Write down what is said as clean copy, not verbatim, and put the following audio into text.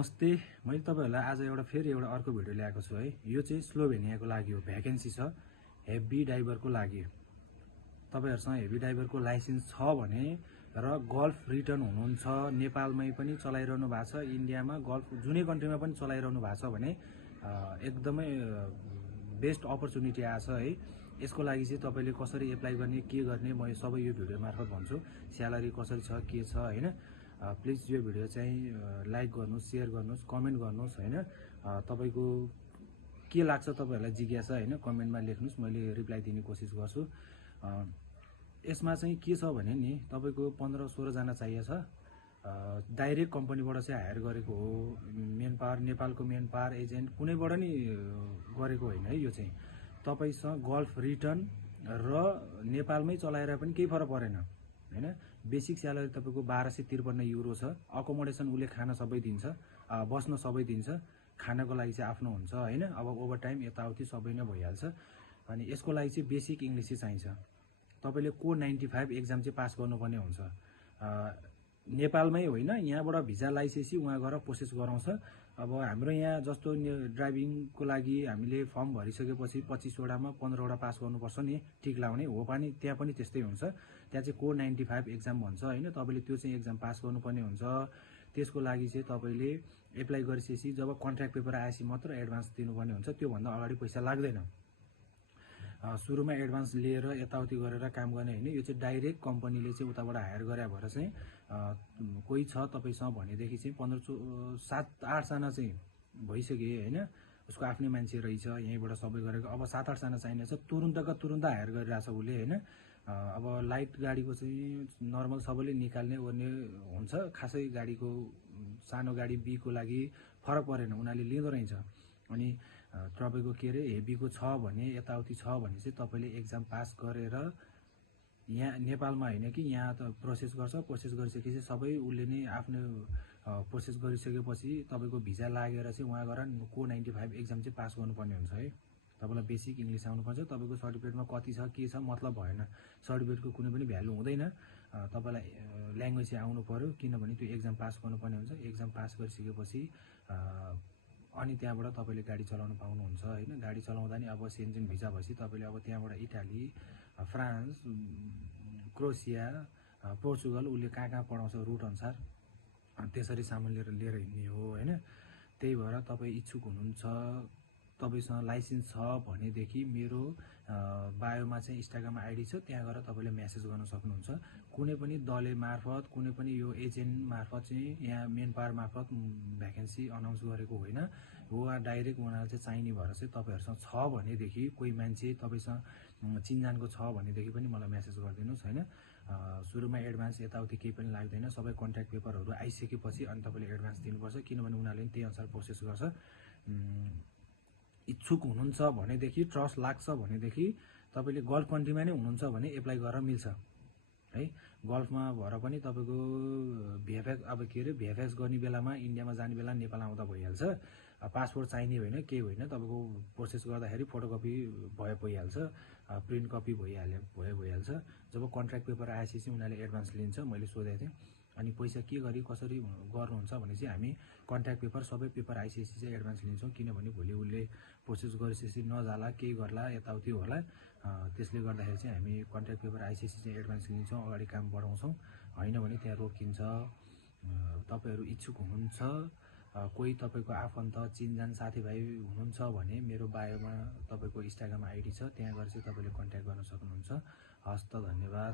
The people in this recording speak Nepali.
नमस्ते। मैले तपाईहरुलाई आज फेरि एउटा अर्को भिडियो ल्याएको छु है। यो चाहिँ स्लोभेनियाको लागि हो, भ्याकेन्सी छ हेभी डाइभरको लागि। तपाईहरुसँग हेभी डाइभरको लाइसेन्स छ भने र गल्फ रिटर्न हुनुहुन्छ, नेपालमै पनि चलाइरहनु भएको छ, इन्डियामा गल्फ जुनै कन्ट्रीमा पनि चलाइरहनु भएको छ भने एकदमै बेस्ट अपर्च्युनिटी आछ है। यसको लागि चाहिँ तपाईले कसरी एप्लाई गर्ने, के गर्ने म सबै यो भिडियो मार्फत भन्छु। स्यालेरी कसरी छ, के छ हैन। प्लिज यो भिडियो चाहिँ लाइक गर्नुस्, शेयर गर्नुस्, कमेन्ट गर्नुस् हैन। तपाईको के लाग्छ तपाईहरुलाई जिज्ञासा हैन, कमेन्टमा लेख्नुस्, मैले रिप्लाई दिने कोसिस गर्छु। यसमा चाहिँ के छ भने नि तपाईको 15-16 जना चाहिएको छ। डाइरेक्ट कम्पनीबाट चाहिँ हायर गरेको हो। मेन पावर नेपालको मेन पावर एजेन्ट कुनैबाट नि गरेको हैन है। यो चाहिँ तपाईसँग गल्फ रिटर्न र नेपालमै चलाएर पनि केही फरक परेन हैन। बेसिक स्यालेरी तपाईको 1253 युरो छ। अकोमोडेसन उले खाना सबै दिन्छ, बस्न सबै दिन्छ, खानाको लागि चाहिँ आफ्नो हुन्छ हैन। अब ओभर टाइम यताउति सबै नै भइहाल्छ। अनि यसको लागि चाहिँ बेसिक इंग्लिश चाहिन्छ। तपाईले को 95 एक्जाम चाहिँ पास गर्नुपर्ने हुन्छ। नेपालमै होइन, यहाँबाट भिजा लाइसेन्सी उहाँ गएर प्रोसेस गराउँछ। अब हाम्रो यहाँ जस्तो ड्राइभिङको लागि हामीले फर्म भरिसकेपछि 25 वटामा 15 वटा पास गर्नुपर्छ नि, ठीक लाउने हो पनि त्यहाँ पनि त्यस्तै हुन्छ। त्यहाँ चाहिँ को 95 एक्जाम भन्छ हैन। तपाईले त्यो चाहिँ एक्जाम पास गर्नुपर्ने हुन्छ। त्यसको लागि चाहिँ तपाईले एप्लाई गरिसकेपछि जब कन्ट्र्याक्ट पेपर आएपछि मात्र एडभान्स दिनुपर्ने हुन्छ। त्यो भन्दा अगाडि पैसा लाग्दैन। सुरुमा एडभान्स लिएर यताउति गरेर काम गर्ने हैन। यो चाहिँ डाइरेक्ट कम्पनीले चाहिँ उताबाट हायर गरे भएर चाहिँ कोही छ तपाईसँग भनेदेखि चाहिँ 7-8 जना चाहिँ भइसके हैन। उसको आफ्नै मान्छे रहेछ, यहीँबाट सबै गरेको। अब 7-8 जना चाहिने छ, तुरुन्तका तुरुन्त हायर गरिरहेछ उले हैन। अब लाइट गाडीको चाहिँ नर्मल सबैले निकाल्ने ओर्ने हुन्छ। खासै गाडीको सानो गाडी बी को लागि फरक परेन, उनीहरूले लिँदो रहेछ। अनि तपाईको के रे हेभीको छ भने यताउति छ भने चाहिँ तपाईले एक्जाम पास गरेर यहाँ नेपालमा हैन कि यहाँ त प्रोसेस गर्छ। प्रोसेस गरिसकेपछि सबै उले नै आफ्नो प्रोसेस गरिसकेपछि तपाईको भिजा लागेर चाहिँ उहाँ गएर को 95 एक्जाम चाहिँ पास गर्नुपर्ने हुन्छ है। तपाईलाई बेसिक इंग्लिश आउनुपर्छ। तपाईको सर्टिफिकेटमा कति छ के छ मतलब भएन। सर्टिफिकेटको कुनै पनि भ्यालु हुँदैन। तपाईलाई ल्याङ्ग्वेज चाहिँ आउनु पर्यो, किनभने त्यो एक्जाम पास गर्नुपर्ने हुन्छ। एक्जाम पास गरिसकेपछि अनि त्यहाँबाट तपाईले गाडी चलाउन पाउनुहुन्छ हैन। गाडी चलाउँदा नि अब सेन्जेन भिजा भएपछि तपाईले अब त्यहाँबाट इटाली, फ्रान्स, क्रोएसिया, पोर्चुगल उले कहाँ पढाउँछ रुट अनुसार त्यसरी सामान लिएर हिँड्ने हो हैन। त्यही भएर तपाई इच्छुक हुनुहुन्छ, तपाईसँग लाइसेन्स छ भनेदेखि मेरो बायोमा चाहिँ इन्स्टाग्राम आइडी छ, त्यहाँ गएर तपाईले मेसेज गर्न सक्नुहुन्छ। कुनै पनि दले मार्फत, कुनै पनि यो एजेन्ट मार्फत चाहिँ यहाँ मेन पावर मार्फत भ्याकेन्सी अनाउन्स गरेको होइन हो। डाइरेक्ट उनीहरुले चाहिँ चाहिने भएर चाहिँ तपाईहरुसँग छ भनेदेखि कोही मान्छे तपाईसँग चिनजानको छ भनेदेखि पनि मलाई मेसेज गरिदिनुस् हैन। सुरुमा एडभान्स यताउति केही पनि लाग्दैन। सबै कन्ट्र्याक्ट पेपरहरु आइसकेपछि अनि तपाईले एडभान्स दिनुपर्छ, किनभने उनीहरुले त्यही अनुसार प्रोसेस गर्छ। इच्छुक हुनुहुन्छ भनेदेखि, ट्रस्ट लाग्छ भनेदेखि तपाईले गल्फ कन्ट्रीमा नै हुनुहुन्छ भने एप्लाई गरेर मिल्छ है। गल्फमा भएर पनि तपाईको भीएफएक्स अब के रे भीएफएक्स गर्ने बेलामा इन्डियामा जाने बेला नेपाल आउँदा भइहाल्छ। पासपोर्ट चाहिने होइन, केही होइन। तपाईको प्रोसेस गर्दाखेरि फोटोकपी भइहाल्छ, प्रिन्ट कपी भइहाल्छ। जब कन्ट्र्याक्ट पेपर आएपछि उनीहरुले एडभान्स लिन्छ। मैले सोधेको थिएँ। अनि पैसा के गरी कसरी गर्नुहुन्छ भने चाहिँ हामी कन्ट्र्याक्ट पेपर सबै पेपर आइसकेपछि चाहिँ एडभान्स लिन्छौँ, किनभने भोलि उले प्रोसेस गरिसकेपछि नजाला केही गर्ला यताउति होला। त्यसले गर्दाखेरि चाहिँ हामी कन्ट्र्याक्ट पेपर आइसकेपछि चाहिँ एडभान्स लिन्छौँ, अगाडि काम बढाउँछौँ। हैन भने त्यहाँ रोकिन्छ। तपाईहरु इच्छुक हुनुहुन्छ, कोही तपाईको आफन्त चिनजान साथीभाइ हुनुहुन्छ भने मेरो बायोमा तपाईको इन्स्टाग्राम आइडी छ, त्यहाँ गएर चाहिँ तपाईले कन्ट्याक्ट गर्न सक्नुहुन्छ। हस्त धन्यवाद।